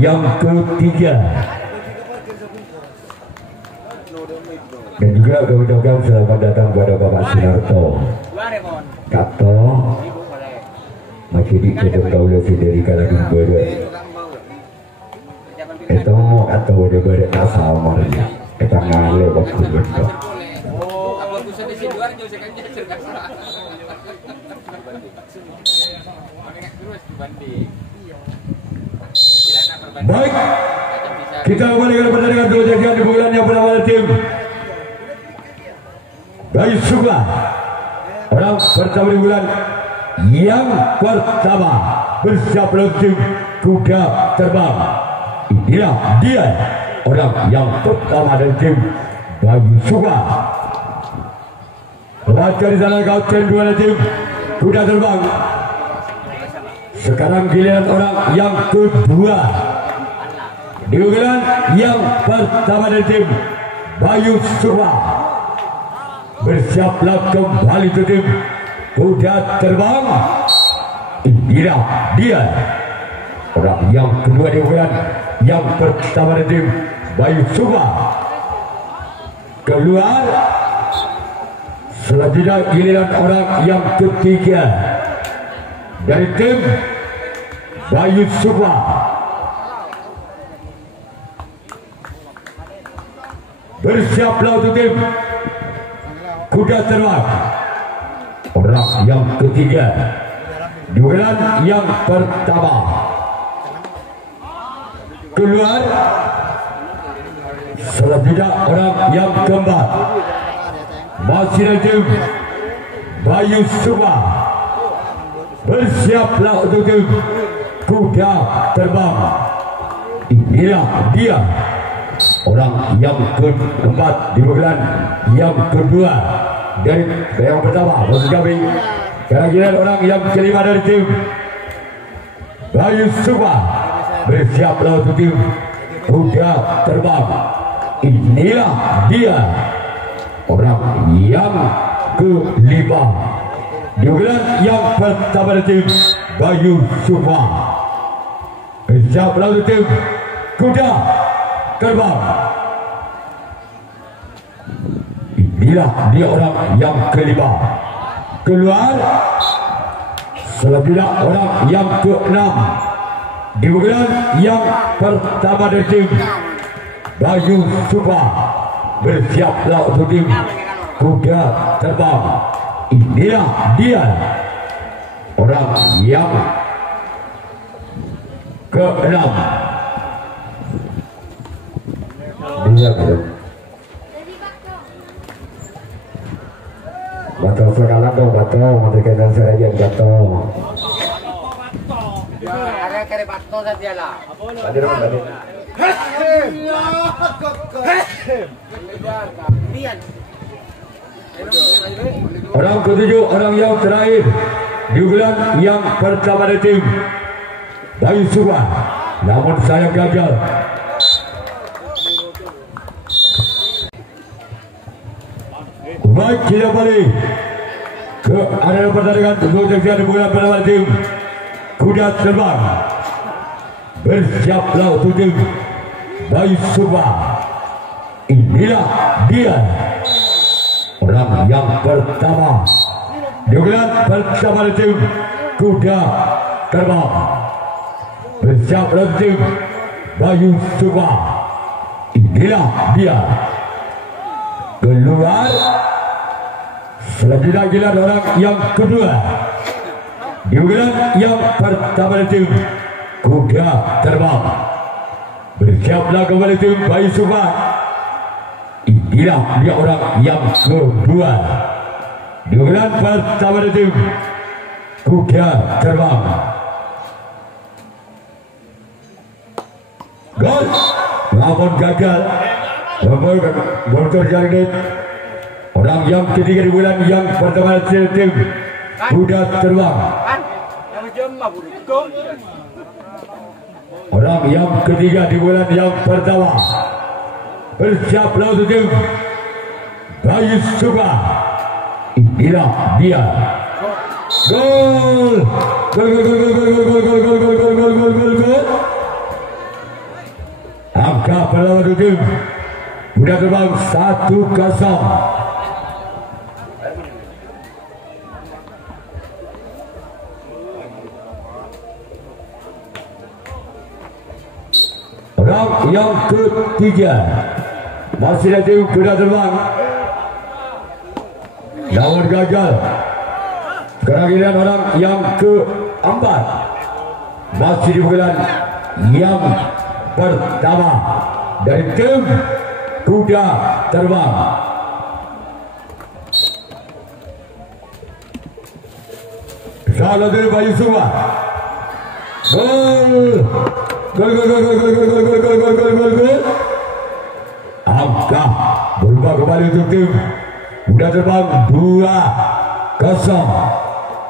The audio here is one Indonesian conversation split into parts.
yang ketiga. Dan juga kami ucapkan selamat datang kepada Bapak Sunarto Kato Makidi Kedung Kaula Sideri Kaladung Bada Itu Kato Bada Kasal Marnya Kita ngale waktu benda baik, kita kembali ke pertandingan dua jagian di bulan yang pertama tim Bayu Sukma orang pertama di bulan yang pertama bersiap tim kuda terbang. Inilah dia orang yang pertama dari tim Bayu Sukma. Baca di sana kapten dua tim kuda terbang. Sekarang giliran orang yang kedua. Di bulan yang pertama dari tim Bayu Sukma. Bersiaplah kembali ke tim kuda terbang. Inilah dia orang yang kedua di bulan yang pertama dari tim Bayu Sukma. Keluar. Selanjutnya giliran orang yang ketiga dari tim Bayu Sukma. Bersiaplah untuk tim kuda terbang. Orang yang ketiga di bulan yang pertama. Keluar. Selanjutnya orang yang keempat. Masih dari tim Bayu Sukma. Bersiaplah untuk tim kuda terbang. Inilah dia orang yang keempat di bulan yang kedua dari yang pertama. Maksud kami kira-kira orang yang kelima dari tim Bayu Sukma. Bersiaplah untuk tim kuda terbang. Inilah dia orang yang kelima di bulan yang pertama dari tim Bayu Sukma. Bersiaplah untuk tim kuda terbang. Inilah dia orang yang kelima. Keluar. Selanjutnya orang yang keenam di bulan yang pertama dari tim Bayu Sukma. Bersiaplah untuk tim kuda terbang. Inilah dia orang yang keenam. Dia Bato sekarang dong, Bato memberikan saya yang Bato. Ada kare Bato saja lah. Hadir hadir. Orang ketujuh, orang yang terakhir di bulan yang pertama dari tim Bayu Sukma. Namun saya gagal. Baik, kita balik ke arena pertandingan untuk jagian di bulan pertama tim kuda terbang. Bersiaplah untuk tim Bayu Sukma. Inilah dia orang yang pertama di bulan pertama tim kuda terbang. Bersiaplah untuk tim Bayu Sukma. Inilah dia. Keluar. Selanjutnya giliran orang yang kedua di bulan yang pertama tim kuda terbang. Bersiaplah kembali tim Bayu Sukma. Inilah dia orang yang kedua di bulan pertama tim kuda terbang. Gol. Namun gagal. Bocor jaring. Orang yang ketiga di bulan yang pertama tim kuda terbang. Orang yang ketiga di bulan yang pertama. Bersiaplah untuk tim Bayu Sukma. Inilah dia. Gol. Gol gol gol gol gol gol gol gol gol gol gol gol gol. Langkah perlawan tim Kuda Terbang 1-0. Round yang ketiga masih ada tim Kuda Terbang. Namun gagal. Sekarang giliran orang yang keempat masih di bulan yang pertama dari tim Kuda Terbang. Salah dari Bayu Suma. Gol. Angka berubah kembali untuk tim Kuda Terbang 2-0.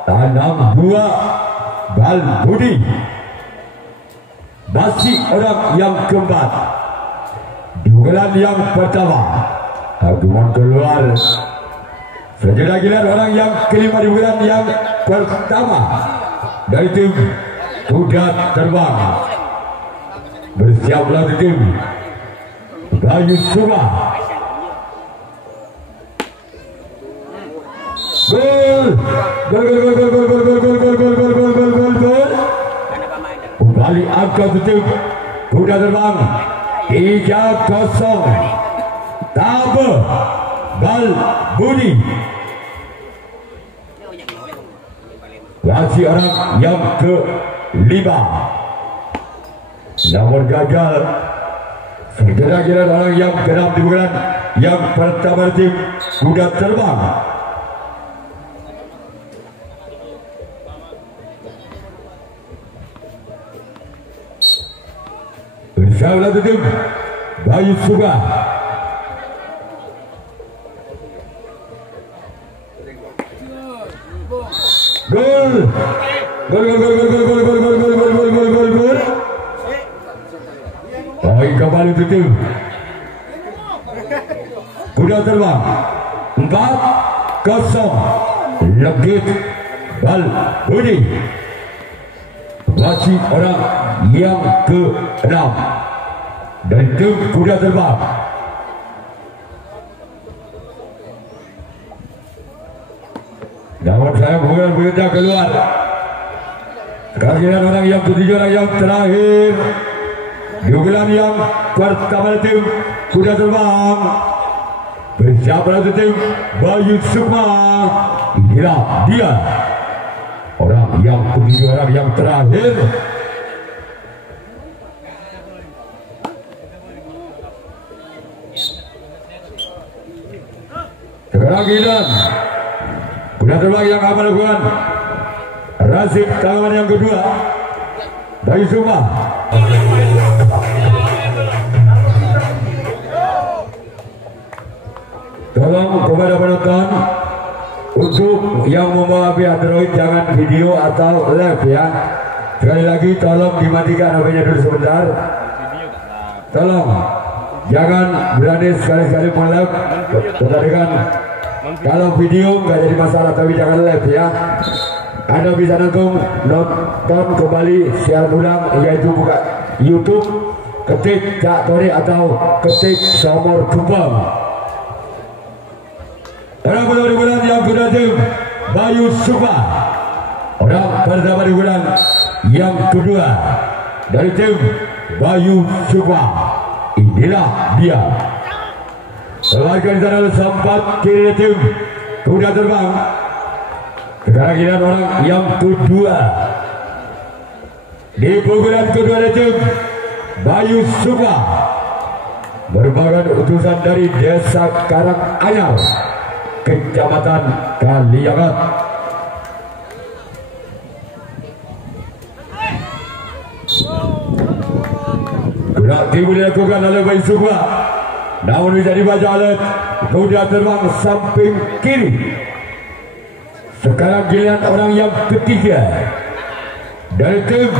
Tanam 2 Bal Budi. Masih orang yang keempat di bulan yang pertama. Aguman keluar. Sejenak giliran orang yang kelima di bulan yang pertama dari tim Kuda Terbang. Bersiaplah tim Bayu Suma. Gol. Kembali angka tim Kuda Terbang 3-0. Tabe Bal Budi. Masih orang yang kelima. Namun gagal. Segera giliran orang yang keenam di bulan yang pertama tim Kuda Terbang. Bersama tim Bayu Suma. Gol. Baik kembali tim Kuda Terbang 4-0. Legit Bal Budi. Masih orang yang ke-6 dari tim Kuda Terbang. Namun saya bukan bekerja keluar. Sekarang orang yang ketujuh, orang yang terakhir di bulan yang pertama tim Kuda Terbang. Bersiaplah tim Bayu Sukma. Inilah dia orang yang ketujuh, orang yang terakhir. Sekarang giliran Kuda Terbang yang akan melakukan Rasid tangan yang kedua. Bayu Sukma. Tolong kepada penonton untuk yang membawa HP Android jangan video atau live ya. Sekali lagi tolong dimatikan HP-nya dulu sebentar. Tolong jangan berani sekali-sekali melive. Perhatikan kalau video nggak jadi masalah tapi jangan live ya. Anda bisa nonton kembali siaran ulang yaitu buka YouTube, ketik Cak Tori atau ketik Somor Kumpang. Orang pertama di bulan yang kedua tim Bayu Sukma. Orang pertama di bulan yang kedua dari tim Bayu Sukma. Inilah dia. Selain sana sempat kiri tim Kuda Terbang. Sekarang giliran orang yang kedua di pukulan kedua dari tim Bayu Sukma. Merupakan utusan dari Desa Karanganyar, Kecamatan Kaliangat. Gerak timur dilakukan oleh Bayu Sukma, namun bisa dibaca oleh Kuda Terbang samping kiri. Sekarang giliran orang yang ketiga dari tim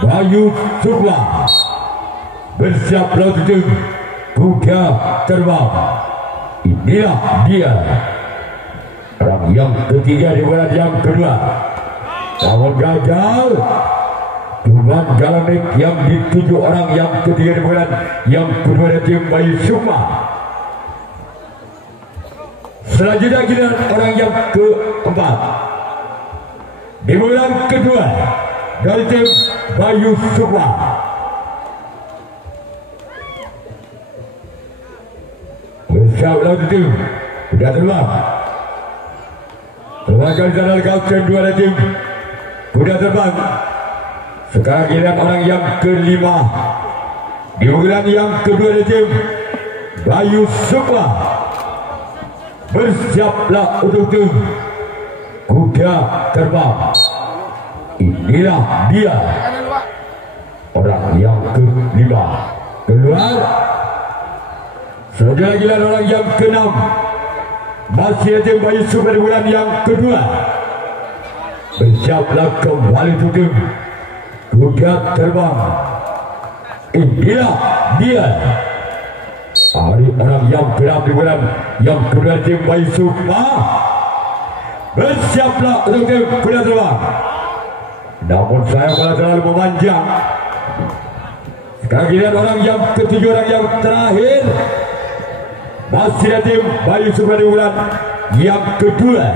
Bayu Sukma. Bersiaplah tim Kuda Terbang. Inilah dia orang yang ketiga di bulan yang kedua. Namun gagal. Tuan Galamik yang dituju orang yang ketiga di bulan, yang kedua dari tim Bayu Sukma. Selanjutnya giliran orang yang keempat di bulan kedua dari tim Bayu Sukma. Bersiap lawan tim sudah terbang. Terbangkan jalan kapten dua dari tim sudah terbang. Sekarang giliran orang yang kelima di bulan yang kedua dari tim Bayu Sukma. Bersiaplah untuk tim kuda terbang. Inilah dia orang yang kelima keluar. Selanjutnya giliran orang yang keenam masih tim Bayu Sukma di bulan yang kedua. Bersiaplah kembali untuk tim kuda terbang. Inilah dia hari orang yang keenam di bulan yang kedua tim Bayu Sukma. Bersiaplah untuk tim kuda terbang. Namun saya malah terlalu memanjang. Sekarang giliran orang yang ketujuh, orang yang terakhir masih tim Bayu Sukma di bulan yang kedua.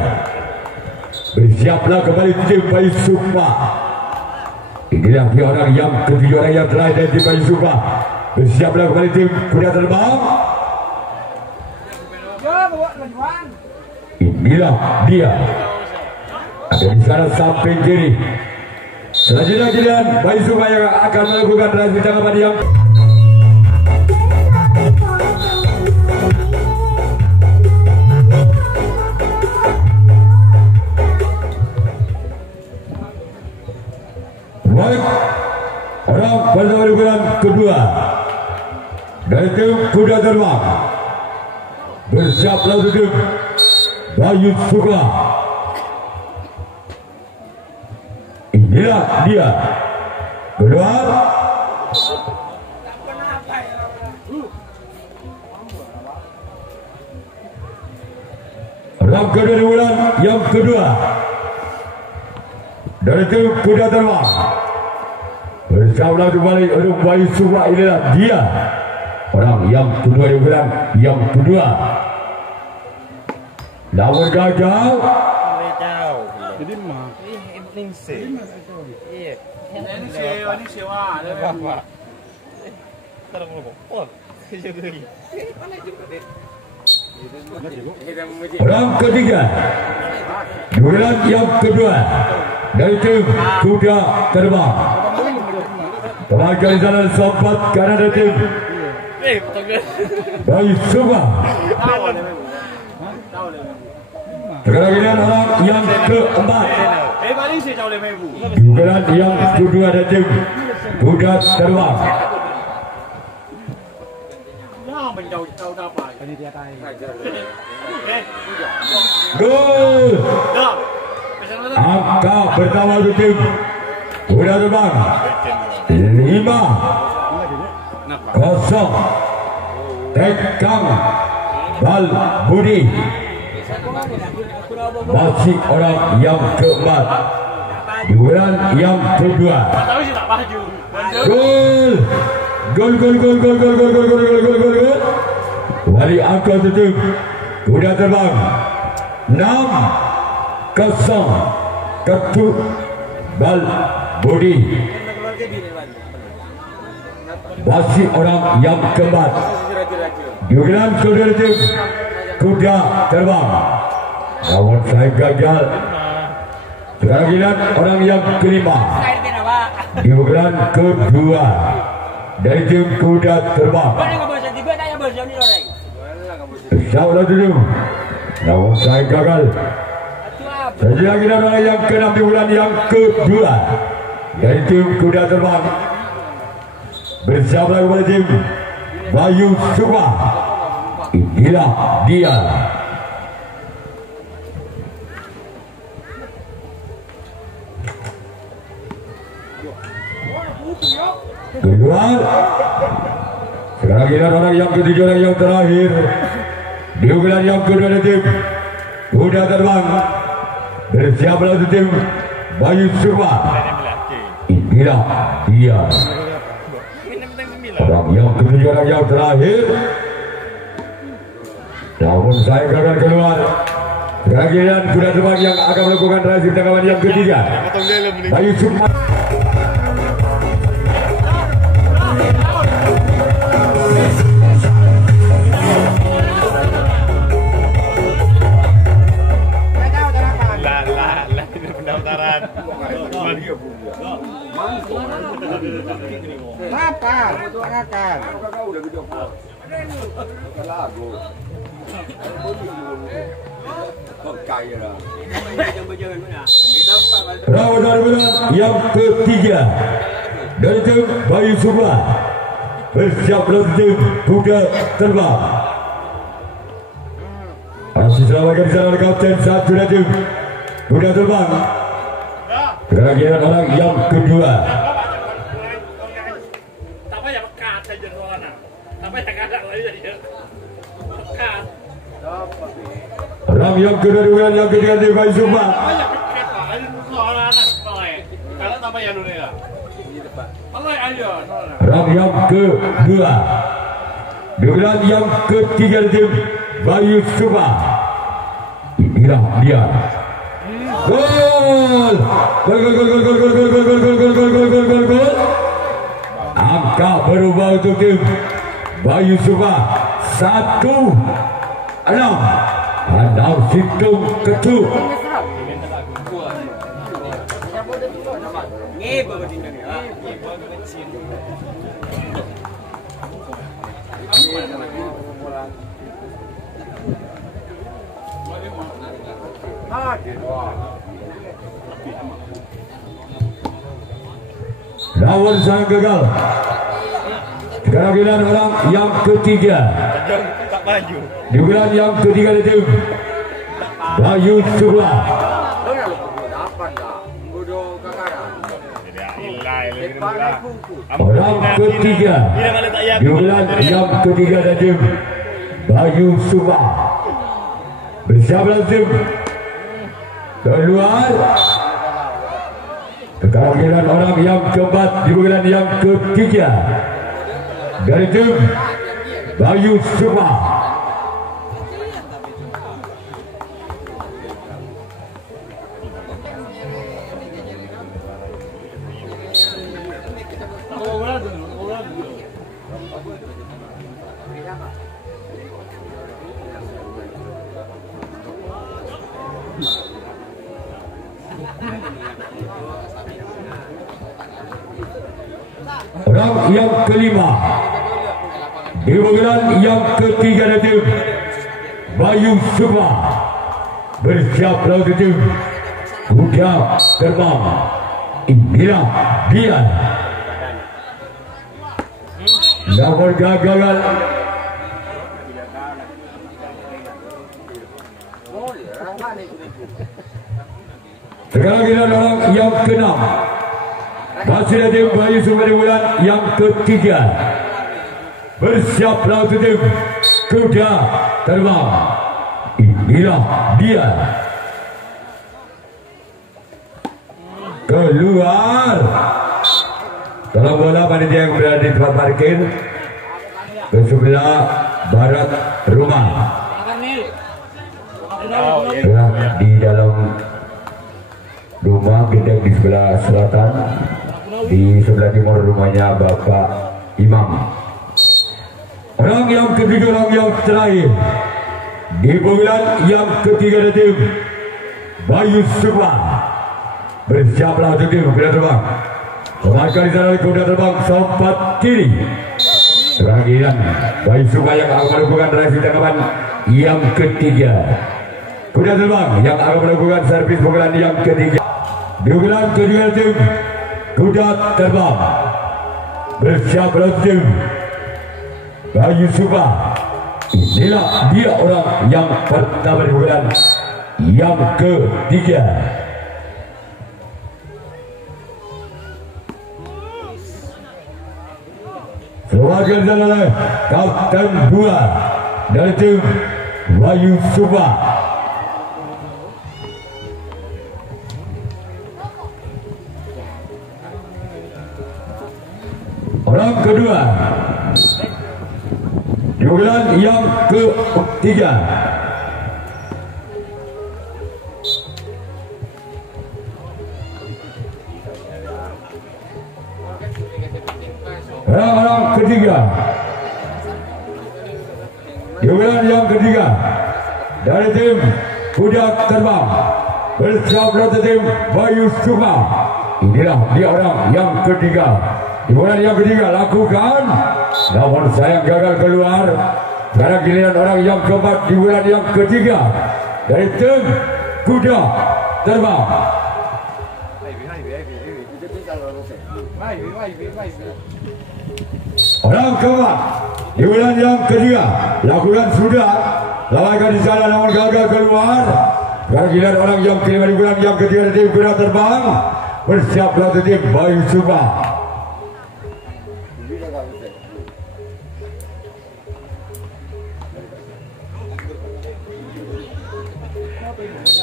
Bersiaplah kembali tim Bayu Sukma. Inilah dia orang yang ketujuh, orang yang terakhir dari tim Bayu Sukma. Bersiaplah kembali tim kuda terbang. Inilah dia ada di sana samping kiri. Selanjutnya giliran Bayu Sukma yang akan melakukan transisi tanggapan yang baik. Orang pertama di bulan kedua dari tim kuda terbang. Bersiaplah untuk tim Bayu Sukma. Inilah dia keluar. Orang kedua di bulan yang kedua dari tim kuda terbang. Bersiaplah kembali untuk Bayu Sukma. Inilah dia orang yang kedua di bulan yang kedua. Lawan gagal. Jadi mah ini sih. Iya. Ini sewa, ada apa? Terus ngomong. Orang ketiga di bulan yang kedua dari tim kuda terbang. Tenaga di sana sempat karena ada tim Bayu Sukma. Sekarang ini orang yang keempat di bulan yang kedua ada tim kuda terbang. Gol. Angka pertama untuk tim kuda terbang 5-0. Tekang Bal Budi masih orang yang keempat di bulan yang kedua. Gol. Wali angka tutup kuda terbang 6-0 Ketuk Bal Budi masih orang yang keempat di bulan kedua tim kuda terbang. Namun saya gagal. Sekarang giliran orang yang kelima di bulan kedua dari tim kuda terbang. Insya-Allah dulu. Namun saya gagal. Selanjutnya giliran orang yang keenam di bulan yang kedua dari tim kuda terbang. Bersama kepada tim Bayu Sukma. Inilah dia keluar. Sekarang giliran orang yang ketiga, orang yang terakhir di bulan yang kedua dari tim kuda terbang. Bersiaplah untuk tim Bayu Sukma. Inilah dia orang yang ketujuh, orang yang terakhir. Namun saya akan keluar. Keragian kuda terbang yang akan melakukan razia tangkapan yang ketiga. Bayu Sukma. Pendaftaran. Lapar, tangakan. Rawan yang ketiga dari tim Bayu Sukma bersiap tim kuda terbang. Masih selamatkan di sana kapten satu dari tim kuda terbang. Keragian orang yang kedua. Orang yang kedua dengan yang ketiga di Bayu Sukma. Orang yang kedua dengan yang ketiga di tim Bayu Sukma. Inilah dia. Gol! Gol! Angka berubah untuk tim Bayu Sukma 1-6. Andam Situng Ketuk. Lawan sang gagal. Keragian orang yang ketiga. Tak maju. Di bulan yang ketiga di tim Bayu Sukma. Orang ketiga di bulan yang ketiga di tim Bayu Sukma. Bersiaplah tim keluar. Keragian orang yang keempat di bulan yang ketiga dari tim Bayu Sukma. Orang yang kelima di bulan yang ketiga dari tim Bayu Sukma. Bersiap lawan tim kuda terbang. Inilah dia. Namun gagal. Sekarang kita orang yang keenam. Masih ada tim Bayu Sukma di bulan yang ketiga. Bersiap lawan tim kuda terbang. Inilah dia. Keluar. Tolong bola panitia yang berada di tempat parkir ke sebelah barat rumah. Di dalam rumah kita di sebelah selatan, di sebelah timur rumahnya Bapak Imam. Orang yang ketiga, orang yang terakhir di bulan yang ketiga dari tim Bayu Sukma. Bersiaplah untuk tim kuda terbang. Memakai di sana kuda terbang sempat kiri. Keragian Bayu Sukma yang akan melakukan razia tangkapan yang ketiga. Kuda terbang yang akan melakukan servis pukulan yang ketiga. Di bulan ketiga tim kuda terbang. Bersiaplah tim Bayu Sukma. Inilah dia orang yang pertama di bulan yang ketiga. Sebagai adalah kapten 2 dari tim Bayu Sukma. kedua, duelan yang ketiga. Orang ketiga, duelan yang ketiga dari tim Kuda Terbang bersama tim Bayu Suma. Inilah dia orang yang ketiga. Duelan yang ketiga lakukan, namun sayang gagal keluar. Sekarang giliran orang yang keempat, duelan yang ketiga dari tim Kuda Terbang. Orang keempat, duelan yang ketiga lakukan sudah, lakukan di sana namun gagal keluar. Sekarang giliran orang yang kelima, duelan yang ketiga dari tim Kuda Terbang bersiaplah tim Bayu Suma.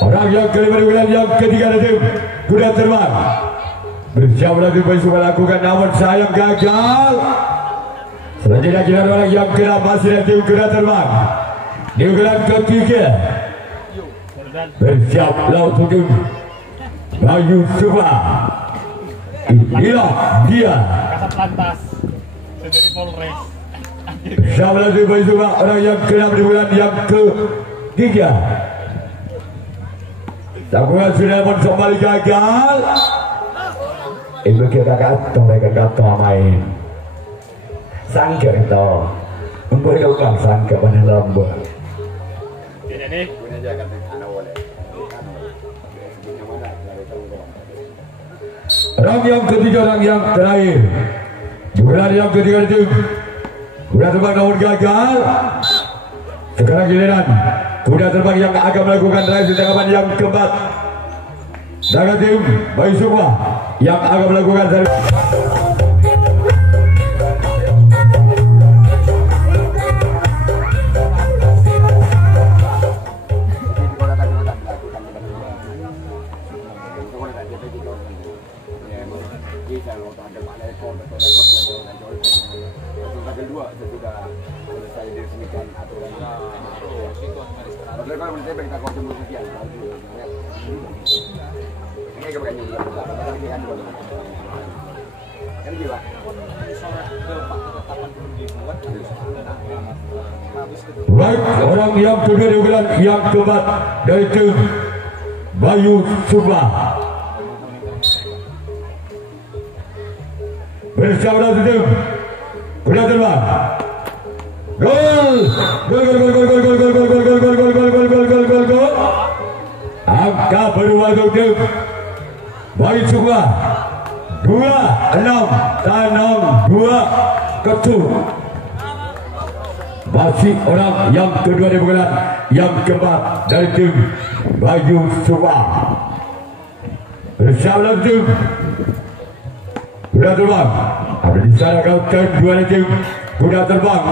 Orang yang kelima, duelan yang ketiga dari tim Kuda Terbang bersiaplah tim Bayu Suma lakukan, namun sayang gagal. Selanjutnya giliran orang yang keenam masih dari tim Kuda Terbang. Duelan ketiga bersiaplah untuk tim Bayu Suma. Inilah dia Kasatlantas sendiri Polres. bersama tim Bayu Suma, orang yang keenam di bulan yang ketiga. Lakukan sudah pun kembali gagal. Ibu kita kata mereka kata main sangka itu membuat kau sangka pada lomba. Jadi Orang yang ketiga, orang yang terakhir, duelan yang ketiga itu Kuda Terbang namun gagal. Sekarang giliran Kuda Terbang yang akan melakukan race tanggapan yang keempat. Dengan tim Bayu Suma yang akan melakukan baik, orang yang kedua di bulan yang keempat dari tim Bayu Suma bersama tim Kuda Terbang. Gol, gol, gol, gol, gol, gol, gol, gol, gol, gol, gol, gol, gol, gol, gol, gol, gol, gol, gol. Angka berubah untuk tim Bayu Suma 26 tanam 2 masih orang yang kedua di bulan yang keempat dari tim Bayu Suma bersama tim Kuda Terbang. Ada di sana kawasan dua tim Kuda Terbang.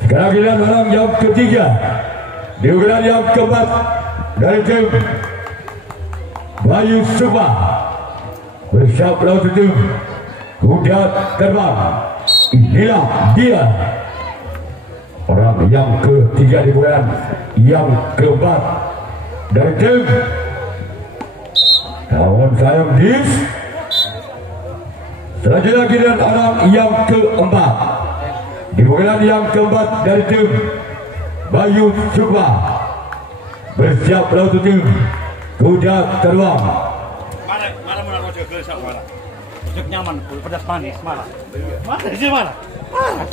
Sekarang giliran orang yang ketiga di bulan yang keempat dari tim Bayu Suma bersama tim Kuda Terbang. Inilah dia orang yang ketiga di bulan yang keempat dari tim Kawan Sayang Dis. Selanjutnya giliran orang yang keempat di bulan yang keempat dari tim Bayu Suma bersiap untuk tim Kuda Terbang. Mana mau jaga sak mana? Juk nyaman, pedas manis mana? Mana di sini mana? Mana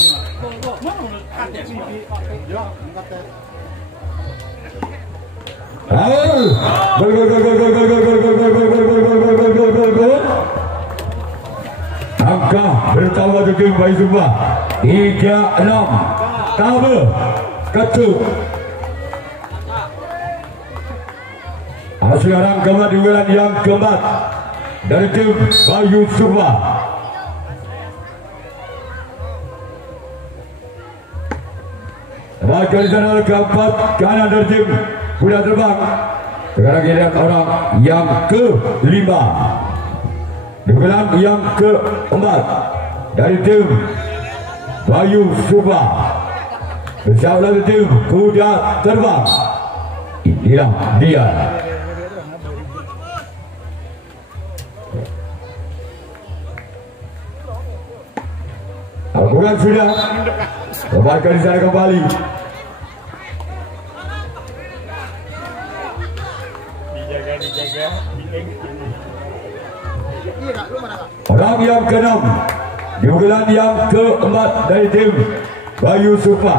ada sini? Yo, angkat teh. Gol gol gol gol gol gol gol gol gol gol gol gol gol gol gol gol gol gol. Angka bertambah untuk tim Bayu Suma 36. Tambah ketuk. Sekarang keempat di bulan yang keempat dari tim Bayu Suma. Baca di sana keempat kanan dari tim Kuda Terbang. Sekarang giliran orang yang kelima Dukungan yang keempat dari tim Bayu Supa bersama tim Kuda Terbang. Inilah dia. Bukan sudah kembalikan di sana kembali. Dijaga. Orang yang ke-6 di bulan yang keempat dari tim Bayu Supa.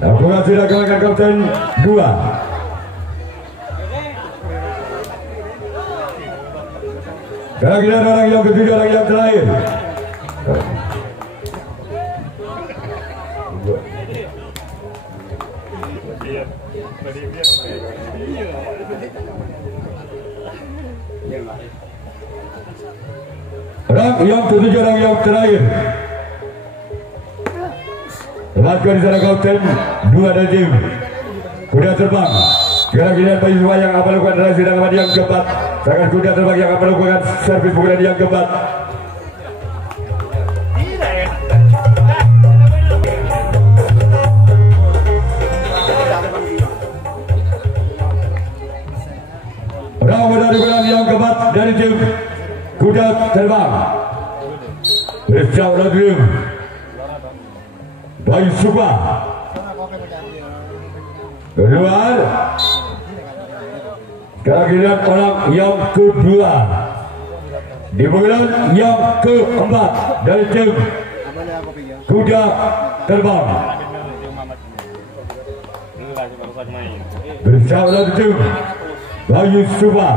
Lakukan sudah kalangan kapten 2. Kira-kira orang yang ketiga, orang yang terakhir. Orang yang ketujuh, orang yang terakhir. Tempatkan di sana kapten 2 dari tim Kuda Terbang. Kira-kira Bayu Supa yang akan melakukan relasi dengan yang keempat. Sangat Kuda Terbang yang akan melakukan servis pukulan yang keempat. Orang pukulan yang keempat dari tim Kuda Terbang. Bersama tim Bayu Supa. Keluar. Kira-kira orang yang kedua di bulan yang keempat dari tim Kuda Terbang. Bersama tim Bayu Supa.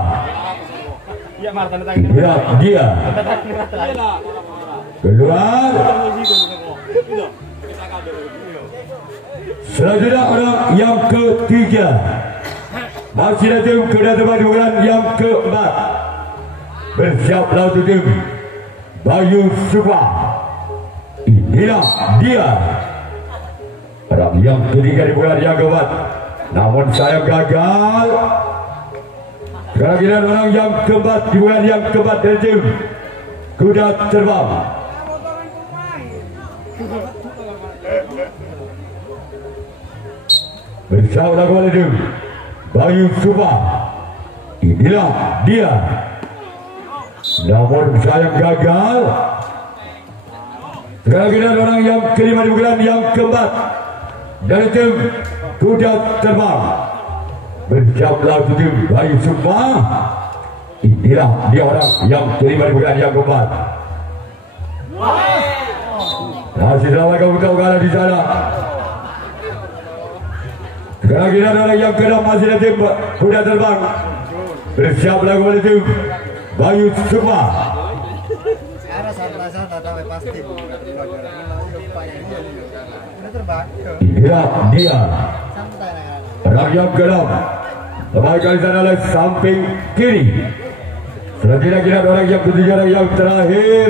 Inilah dia. Keluar. Selanjutnya orang yang ketiga masih ada tim Kuda Terbang di bulan yang keempat. Bersiaplah tim Bayu Supa. Inilah dia. Orang yang ketiga di bulan yang keempat. Namun saya gagal. Kira-kira orang yang keempat di bulan yang keempat dari tim Kuda Terbang. Bersama kembali tim Bayu Supa. Inilah dia. Namun saya gagal. Kira-kira orang yang kelima di bulan yang keempat dari tim Kuda Terbang. Bersama tim Bayu Supa. Inilah dia orang yang kelima di bulan yang keempat. Masih lama kamu tahu kalah di sana. Kira-kira orang yang keenam masih ada tim Kuda Terbang. Bersiaplah kembali tim Bayu Supa. Inilah dia. Orang yang keenam. Kembalikan di sana oleh samping kiri. Selanjutnya kira orang yang ketiga, orang yang terakhir.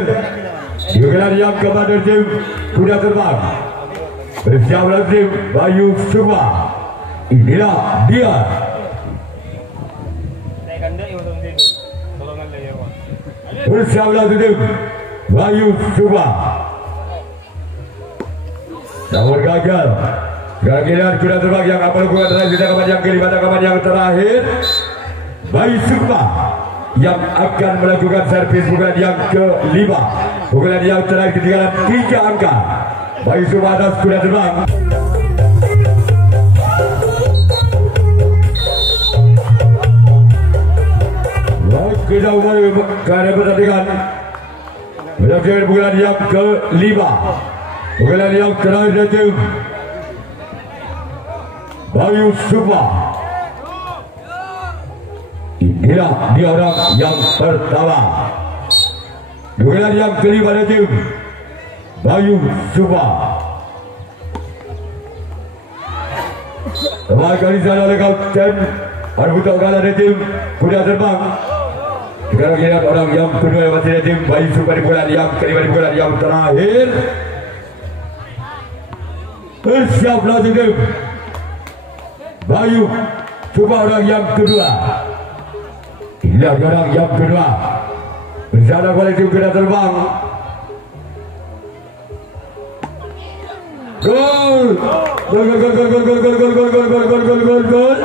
Juga yang keempat dari tim Kuda Terbang. Bersiaplah tim Bayu Supa. Inilah dia. Bersama tim Bayu Supa. Namun gagal. Kira-kira Kuda Terbang yang akan melakukan relasi kapan yang kelima, kapan yang terakhir. Bayu Supa yang akan melakukan servis pukulan yang kelima. Pukulan yang terakhir ketinggalan 3 angka. Bayu Supa atas Kuda Terbang. Kita mulai karena pertandingan menyaksikan pukulan yang kelima. Pukulan yang terakhir dari tim Bayu Supa. Inilah dia orang yang pertama. Pukulan yang kelima dari tim Bayu Supa. Kembali kali sana oleh kapten Arbuto kalah dari tim Kuda Terbang. Sekarang lihat orang yang kedua yang masih dari tim Bayu Supa di bulan yang kelima, di bulan yang terakhir. Bersiaplah tim Bayu coba orang yang kedua. Inilah orang yang kedua. Bersama kolektif kena terbang. Gol. Gol.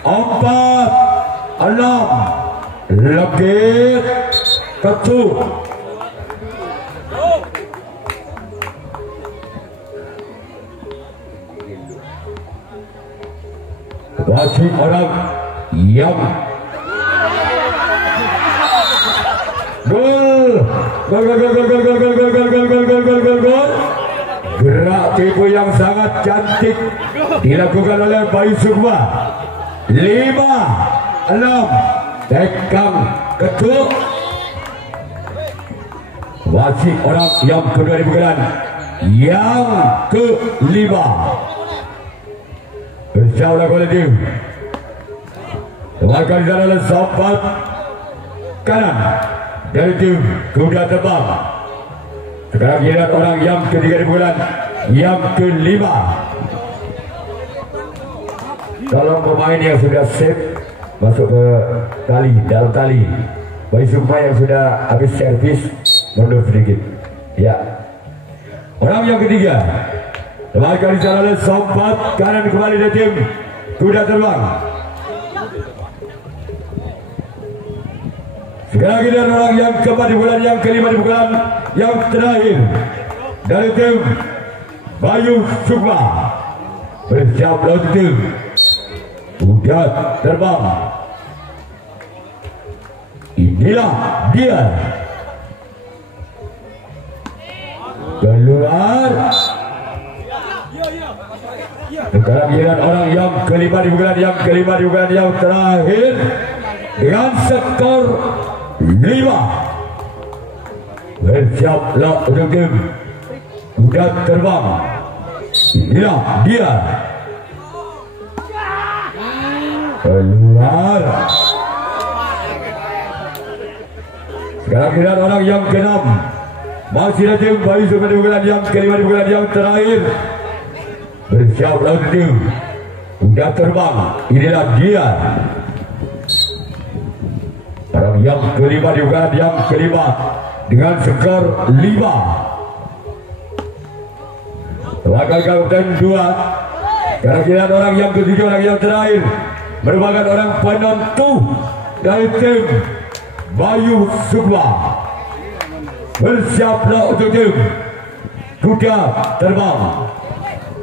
4-6 Legit Ketu. Wasit orang yang gol. Gerak tipu yang sangat cantik dilakukan oleh Bayu Sukma. 5-6 Tekang Ketuk. Wasit orang yang kedua dibukakan yang kelima. Bersama kolektif terbangkan di sana oleh Sobat kanan dari tim Kuda Terbang. Sekarang giliran orang yang ketiga dibukakan yang kelima. Tolong pemain yang sudah safe masuk ke tali, dalam tali. Bagi Sukma yang sudah habis servis mundur sedikit. Ya. Orang yang ketiga terbangkan di sana oleh Sobat kanan kembali dari tim Kuda Terbang. Sekarang kita orang yang keempat di bulan yang kelima di bulan yang terakhir dari tim Bayu Sukma. Bersiaplah tim Kuda Terbang. Inilah dia keluar. Sekarang giliran orang yang kelima di bulan yang terakhir dengan skor 5. Bersiaplah untuk tim Kuda Terbang. Inilah dia keluar. Sekarang giliran orang yang ke-6 masih ada tim Bayu Sukma di bulan yang kelima di bulan yang terakhir. Bersiaplah untuk tim Kuda Terbang. Inilah dia orang yang kelima di bulan yang kelima dengan skor 5. Wakil kapten 2. Kira-kira orang yang ketiga, orang yang terakhir merupakan orang penentu dari tim Bayu Sukma. Bersiaplah untuk tim Kuda Terbang.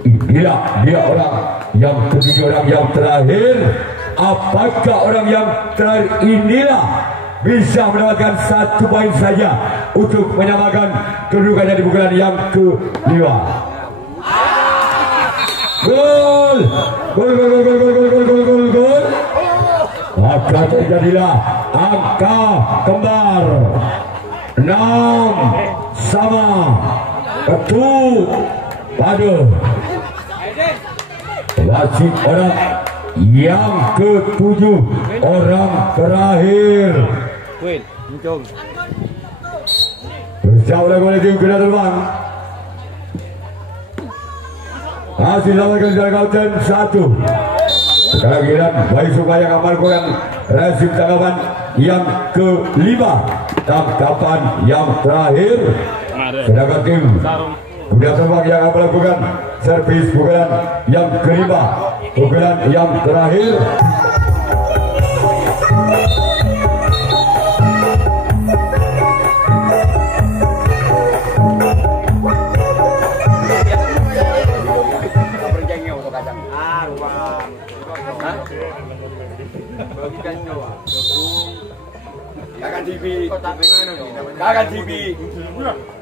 Inilah dia orang yang ketiga, orang yang terakhir. Apakah orang yang terakhir inilah bisa mendapatkan 1 poin saja untuk menyamakan kedudukannya di bulan yang kelima? Gol. Maka terjadilah angka kembar 6 sama Ketu pada wasit orang yang ke-7, orang terakhir. Bersama oleh tim Kuda Terbang. Hasil lawan secara kapten 1. Sekarang giliran Bayu Sukma yang akan melakukan resim tanggapan yang kelima, tangkapan yang terakhir. Sedangkan tim Kuda Terbang yang akan melakukan servis pukulan yang kelima, pukulan yang terakhir.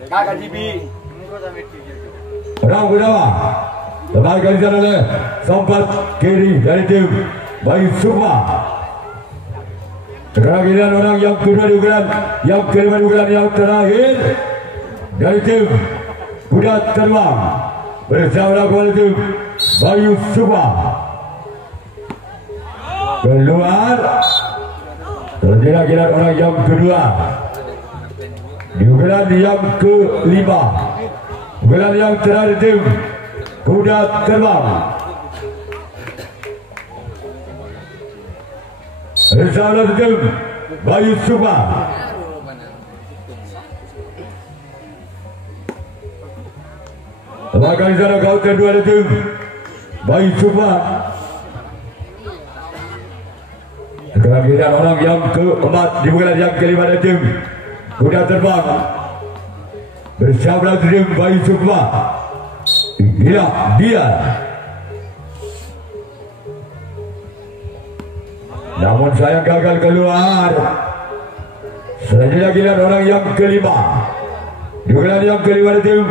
Kakak TV. Orang kedua terbangkan di sana oleh Sobat kiri dari tim Bayu Sukma. Sekarang giliran orang yang kedua di bulan yang kelima di bulan yang terakhir dari tim Kuda Terbang. Bersama kembali tim Bayu Sukma. Keluar. Terjadi giliran orang yang kedua di bulan yang kelima, bulan yang terakhir tim kuda terbang. Risalah tim Bayu Sukma. Tebakan sana kau kedua tim Bayu Sukma. Kelahiran orang yang keempat dimulai yang kelima tim kuda terbang bersama tim Bayu Sukma. Inilah dia. Namun saya gagal keluar. Selanjutnya giliran orang yang kelima. Dimulai yang kelima tim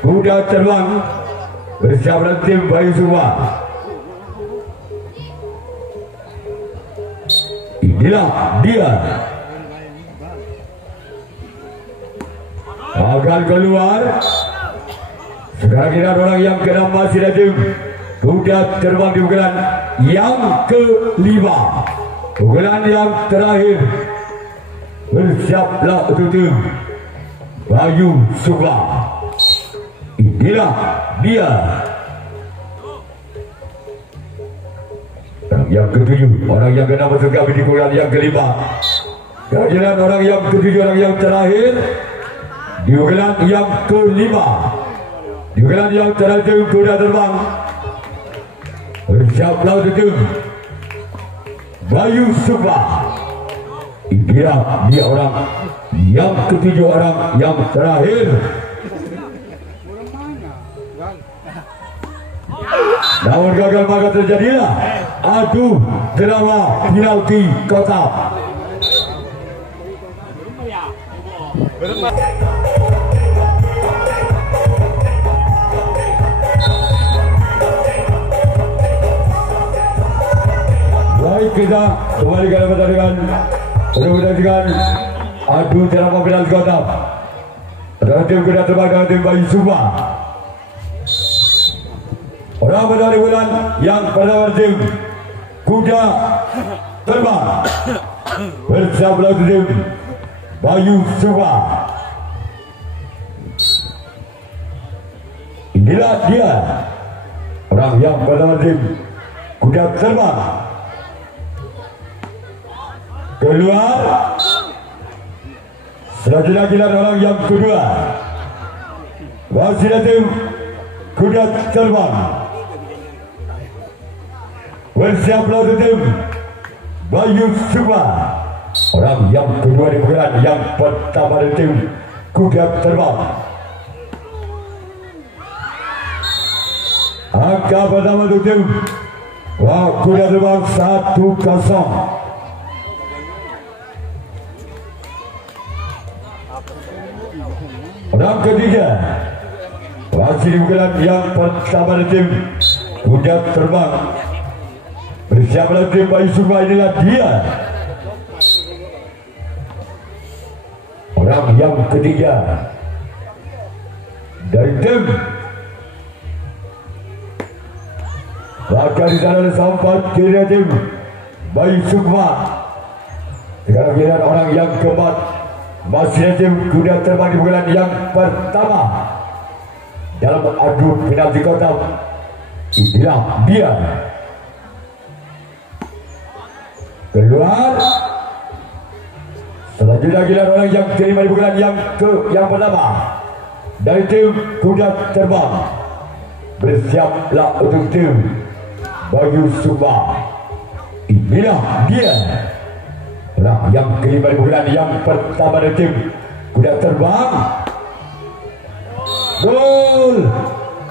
kuda terbang bersama tim Bayu Sukma. Inilah dia. Gagal keluar. Sekarang kita orang yang keenam masih datang. Kuda terbang di pukulan yang kelima. Pukulan yang terakhir. Bersiaplah untuk tim Bayu Sukma. Inilah dia. Yang ketujuh, orang yang keenam masuk kami di pukulan yang kelima. Kemudian orang yang ketujuh, orang yang terakhir di pukulan yang kelima. Di pukulan yang terakhir kuda terbang. Bersiaplah untuk tim Bayu Sukma. Inilah dia orang yang ketujuh, orang yang terakhir. Namun gagal maka terjadilah adu drama penalti kotak. Baik, kita kembali ke pertandingan. Pertandingan adu drama penalti kotak. Adalah tim kuda terbang dengan tim Bayu Sukma. Orang medali bulan yang pertama tim kuda terbang bersama tim Bayu Sukma. Inilah dia orang yang pertama tim kuda terbang. Keluar. Selanjutnya giliran orang yang kedua. Masih tim kuda terbang. Bersiaplah tim Bayu Sukma. Orang yang kedua di pukulan yang pertama dari tim kuda terbang. Angka pertama untuk tim kuda terbang 1-0. Orang ketiga masih di pukulan yang pertama dari tim kuda terbang. Bersama tim Bayu Sukma. Inilah dia orang yang ketiga dari tim. Maka di sana sampai kira tim Bayu Sukma. Sekarang giliran orang yang keempat masih tim kuda terbang di pukulan yang pertama dalam adu penalti kotak. Inilah dia. Keluar. Selanjutnya giliran orang yang kelima di pukulan yang pertama dari tim kuda terbang. Bersiaplah untuk tim Bayu Sukma. Inilah dia orang yang kelima di pukulan yang pertama dari tim kuda terbang. Gol.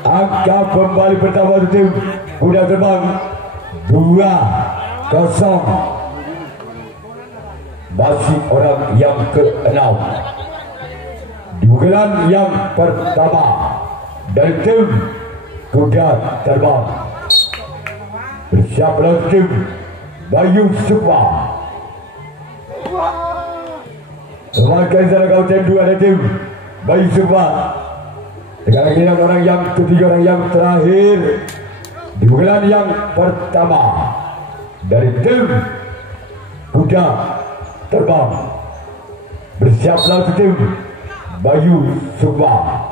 Angka kembali pertama untuk tim kuda terbang 2-0. Masih orang yang ke-6 di pukulan yang pertama dari tim kuda terbang. Bersiaplah tim Bayu Sukma. Semakin sana kau tim 2 dari tim Bayu Sukma. Sekarang ini orang yang ketiga, orang yang terakhir di pukulan yang pertama dari tim kuda terbang. Bersiaplah tim Bayu Sukma.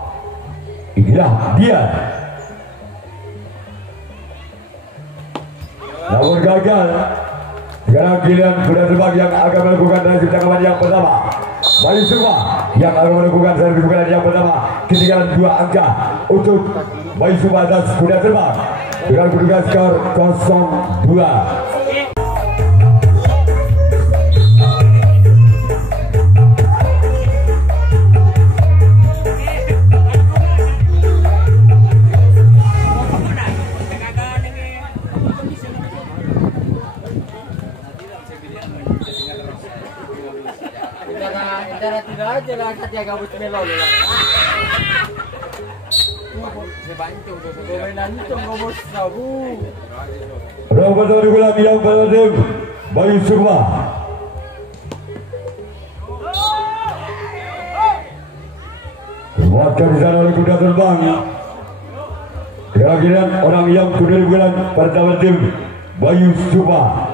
Inilah dia namun gagal. Sekarang giliran kuda terbang yang akan melakukan servis tangkapan yang pertama. Bayu Sukma yang akan melakukan servis pukulan yang pertama. Ketinggalan 2 angka untuk Bayu Sukma atas kuda terbang dengan kedudukan skor 0-2. Darah tidak aja lah katanya gabut melo lah. Sebantu tu gomelan itu ngobos sabu. Berapa dugulan yang berhasil Bayu Sukma. Kuatkan di sana oleh kuda terbang. Kira-kira orang yang kuda dugulan pertama tim Bayu Sukma.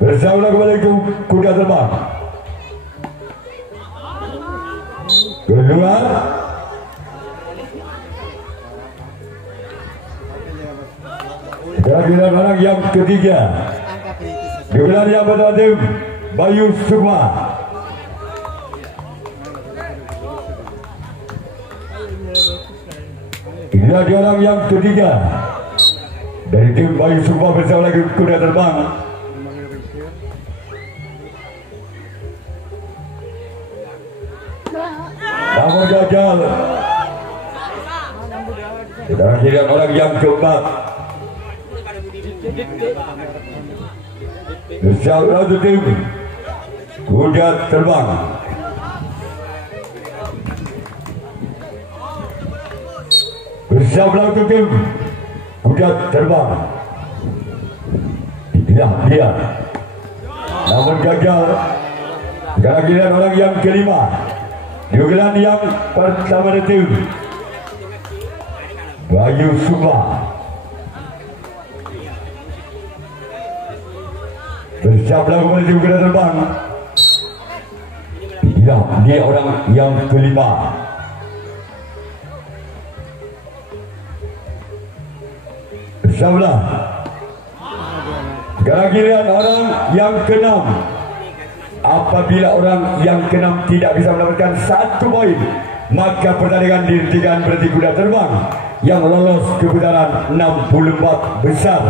Bersama kembali ke kuda terbang. Kedua, giliran orang yang ketiga. Giliran yang pertama tim Bayu Sukma. Giliran orang yang ketiga dari tim Bayu Sukma bersama lagi kuda terbang. Namun gagal. Dan giliran orang yang keempat. Bersama tim kuda terbang. Bersama tim kuda terbang. Dia. Namun gagal. Dan giliran orang yang kelima. Dugulan yang pertama tim Bayu Sukma. Bersiaplah kembali tim kuda terbang. Dia orang yang kelima. Bersiaplah. Giliran orang yang keenam. Apabila orang yang keenam tidak bisa mendapatkan 1 poin, maka pertandingan dihentikan berarti kuda terbang yang lolos ke putaran 64 besar.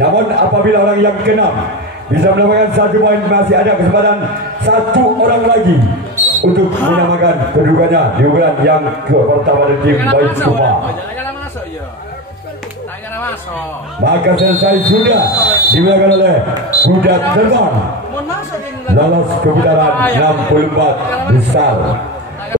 Namun apabila orang yang keenam bisa mendapatkan 1 poin, masih ada kesempatan 1 orang lagi untuk menyamakan kedudukannya di urutan yang pertama dari tim Bayu Sukma. Maka selesai sudah dimenangkan oleh kuda terbang lolos ke putaran 64 besar.